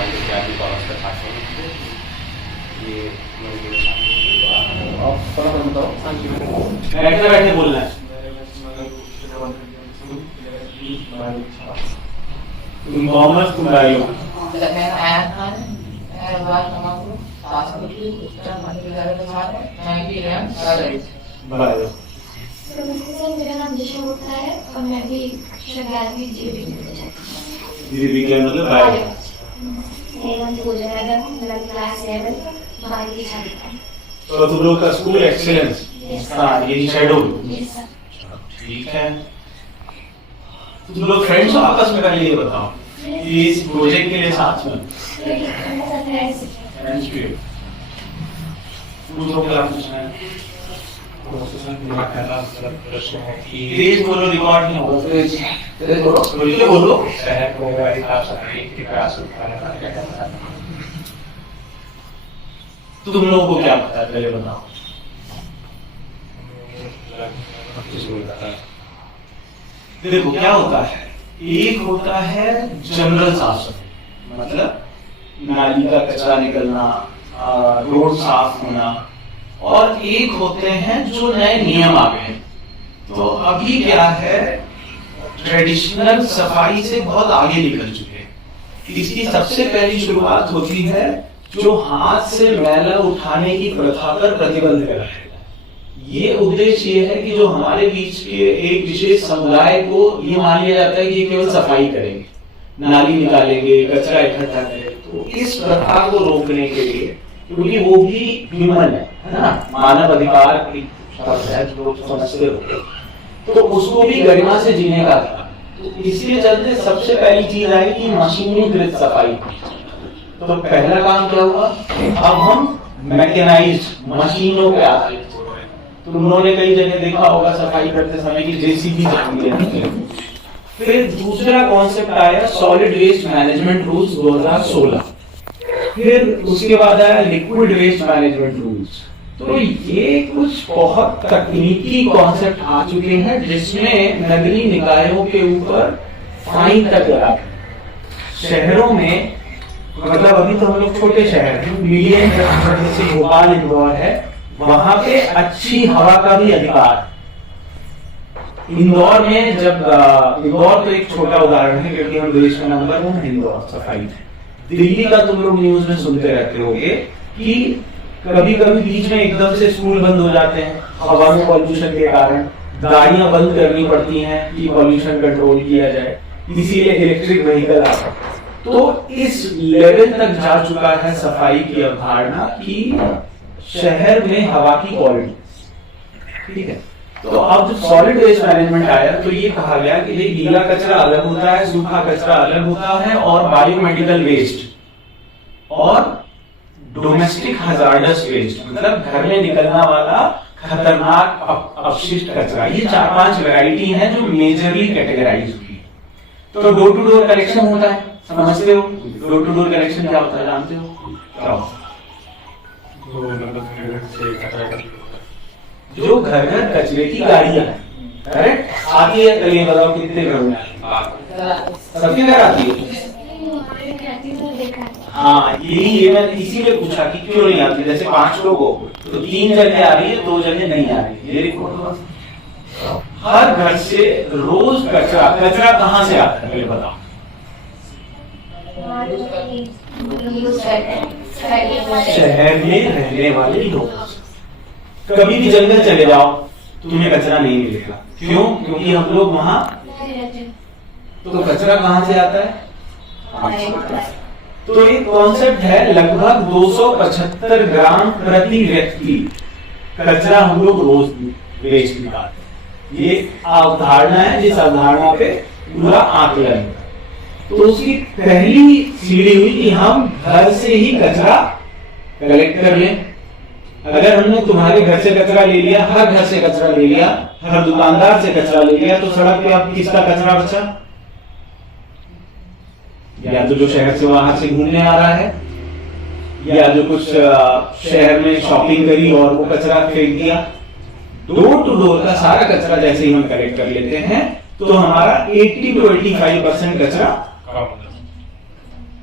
हमारे विद्यार्थी को अवस्था खाते हैं। ये आप फटाफट बताओ। बैठे बैठे बोलना है। तुम कॉमर्स तुम बायो। बायो। मेरा नाम दिशा गुप्ता है और मैं भी शग्यारवी जीव विज्ञान मतलब बायो। मेरा नाम पूजा है, मेरा क्लास 11 बायो की छात्रा हूं। तो तुम लोग का स्कूल एक्सीलेंस। हाँ, यही शेड्यूल। ठीक है। तुम लोग फ्रेंड्स हो आपस में, पहले ये बताओ इस प्रोजेक्ट के लिए साथ में पूछो क्या पूछना है। तेज बोलो, रिकॉर्ड नहीं होगा। तेज बोलो, बोलिए बोलो। तो तुम लोगों को क्या पता है पहले बताओ। देखो क्या होता है, एक होता है जनरल साफ सफाई, मतलब नाली का कचरा निकलना, रोड साफ होना, और एक होते हैं जो नए नियम आ गए। तो अभी क्या है, ट्रेडिशनल सफाई से बहुत आगे निकल चुके हैं। इसकी सबसे पहली शुरुआत होती है जो हाथ से मैला उठाने की प्रथा पर प्रतिबंध कर है। ये उद्देश्य ये है कि जो हमारे बीच के एक विशेष समुदाय को ये मान लिया जाता है कि ये केवल सफाई करेंगे, नाली निकालेंगे, कचरा इकट्ठा करेंगे। तो इस प्रथा को रोकने के लिए, क्योंकि वो भी ह्यूमन है ना, मानव अधिकार की शब्द है जो समझते हो, तो उसको भी गरिमा से जीने का था। तो इसलिए चलते सबसे पहली चीज आई कि मशीनीकृत सफाई। तो पहला काम क्या हुआ, अब हम मैकेनाइज्ड मशीनों पे आते हैं। तो उन्होंने कई जगह देखा होगा सफाई करते समय की जेसीबी चलती है। फिर दूसरा कॉन्सेप्ट आया सॉलिड वेस्ट मैनेजमेंट रूल्स 2016। फिर उसके बाद आया लिक्विड वेस्ट मैनेजमेंट रूल्स। तो ये कुछ बहुत तकनीकी कॉन्सेप्ट आ चुके हैं जिसमें नगरीय निकायों के ऊपर फाइन तक लगा। शहरों में, मतलब अभी तो हम लोग छोटे शहर हैं, मिलियन जैसे भोपाल, इंदौर है, वहां पे अच्छी हवा का भी अधिकार। इंदौर में जब इंदौर तो एक छोटा उदाहरण है क्योंकि हम देश में नंबर 1 इंदौर सफाई में। दिल्ली का तुम लोग न्यूज में सुनते रहते होगे कि कभी कभी बीच में एकदम से स्कूल बंद हो जाते हैं हवा में पॉल्यूशन के कारण, गाड़ियां बंद करनी पड़ती हैं कि पॉल्यूशन कंट्रोल किया जाए, इसीलिए इलेक्ट्रिक व्हीकल आ गए। तो इस लेवल तक जा चुका है सफाई की अवधारणा कि शहर में हवा की क्वालिटी, ठीक है। तो अब जब सॉलिड वेस्ट मैनेजमेंट आया तो ये कहा गया कि भाई गीला कचरा अलग होता है, सूखा कचरा अलग होता है, और बायोमेडिकल वेस्ट और डोमेस्टिक हजार्डस वेस्ट, मतलब घर में निकलना वाला खतरनाक अपशिष्ट कचरा, ये 4-5 वैरायटी हैं जो मेजरली कैटेगराइज हुई। तो डोर टू डोर कलेक्शन होता है, समझते हो? डोर टू डोर कलेक्शन क्या होता है, जानते हो क्या होता है? जो घर घर कचरे की गाड़ियां हैं, करेक्ट, आती है। कल ये बताओ कितने घरों में सबके घर आती है? हाँ, ये मैंने इसीलिए पूछा कि क्यों नहीं आती। जैसे 5 लोग हो तो 3 जगह आ रही है, 2 जगह नहीं आ रही है। ये रिपोर्ट हर घर से रोज कचरा कहाँ से आता है, बताओ। शहर में रहने वाले लोग। कभी भी जंगल चले जाओ तुम्हें कचरा नहीं मिलेगा। क्यों? क्योंकि हम लोग वहां, तो कचरा कहां से आता है? तो एक कॉन्सेप्ट है, लगभग 275 ग्राम प्रति व्यक्ति कचरा हम लोग रोज वेस्ट निकालते हैं। ये अवधारणा है जिस अवधारणा पे पूरा आकलन। तो उसकी पहली सीढ़ी हुई कि हम घर से ही कचरा कलेक्ट कर लें। अगर हमने तुम्हारे घर से कचरा ले लिया, हर घर से कचरा ले लिया, हर दुकानदार से कचरा ले लिया, तो सड़क पे अब किसका कचरा बचा? या तो जो शहर से बाहर से घूमने आ रहा है, या जो कुछ शहर में शॉपिंग करी और वो कचरा फेंक दिया। डोर टू डोर का सारा कचरा जैसे ही हम कलेक्ट कर लेते हैं तो हमारा 80 to 85% कचरा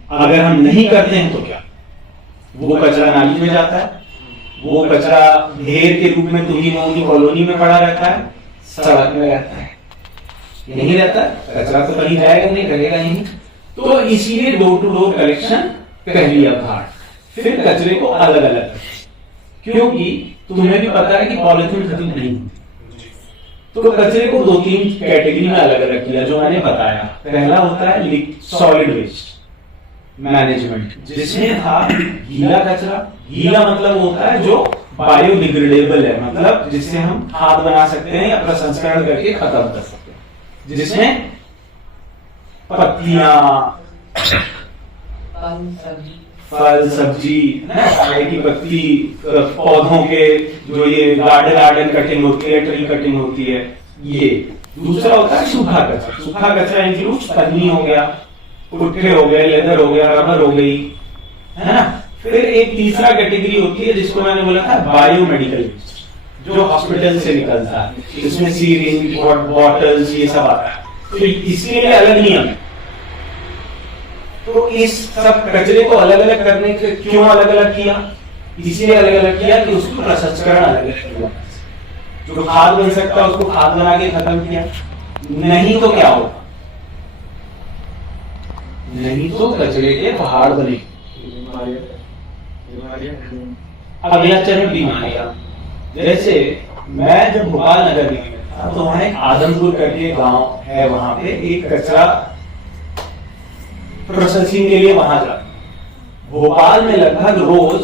अगर हम नहीं करते हैं तो क्या? वो कचरा नाली में जाता है, वो कचरा ढेर के रूप में तुम्ही मोहनी कॉलोनी में पड़ा रहता है, सड़क में रहता है, यही रहता है, कचरा तो कहीं जाएगा नहीं, करेगा नहीं। तो इसीलिए डोर टू डोर कलेक्शन पहली अवधारणा। फिर कचरे को अलग अलग, क्योंकि तुम्हें भी पता है कि पॉलिथीन खत्म नहीं होती, तो कचरे को 2-3 कैटेगरी में अलग अलग किया जो मैंने बताया। पहला होता है सॉलिड वेस्ट मैनेजमेंट, जिसमें था गीला कचरा। गीला मतलब होता है जो बायोडिग्रेडेबल है, मतलब जिससे हम खाद बना सकते हैं या प्रसंस्करण करके खत्म कर सकते हैं, जिसमें पत्तियां, फल सब्जी, चाय की पत्ती, पौधों के जो ये गार्डन कटिंग होती है, ट्री कटिंग होती है, ये। दूसरा होता है सूखा कचरा। सूखा कचरा इंक्लूड पन्नी हो गया, पुट्ठे हो गए, लेदर हो गया, रबर हो गई, है ना। फिर एक तीसरा कैटेगरी होती है जिसको मैंने बोला था बायोमेडिकल वेस्ट, जो हॉस्पिटल से निकलता है, इसमें सीरिंज, बॉटल्स, ये सब आता है। तो इसके लिए अलग नियम है। तो इस सब कचरे को अलग अलग करने के क्यों अलग अलग किया? इसलिए अलग अलग किया कि उसको प्रसंस्करण अलग अलग किया। जो खाद बन सकता है उसको खाद बना के खत्म किया, नहीं तो क्या होगा? नहीं तो कचरे के पहाड़ बने। अगला चरण बीमारियां। जैसे मैं जब भोपाल नगर निगम में था तो वहां एक आदमपुर करके गांव है, वहां पे एक कचरा प्रोसेसिंग के लिए वहां जाता। भोपाल में लगभग रोज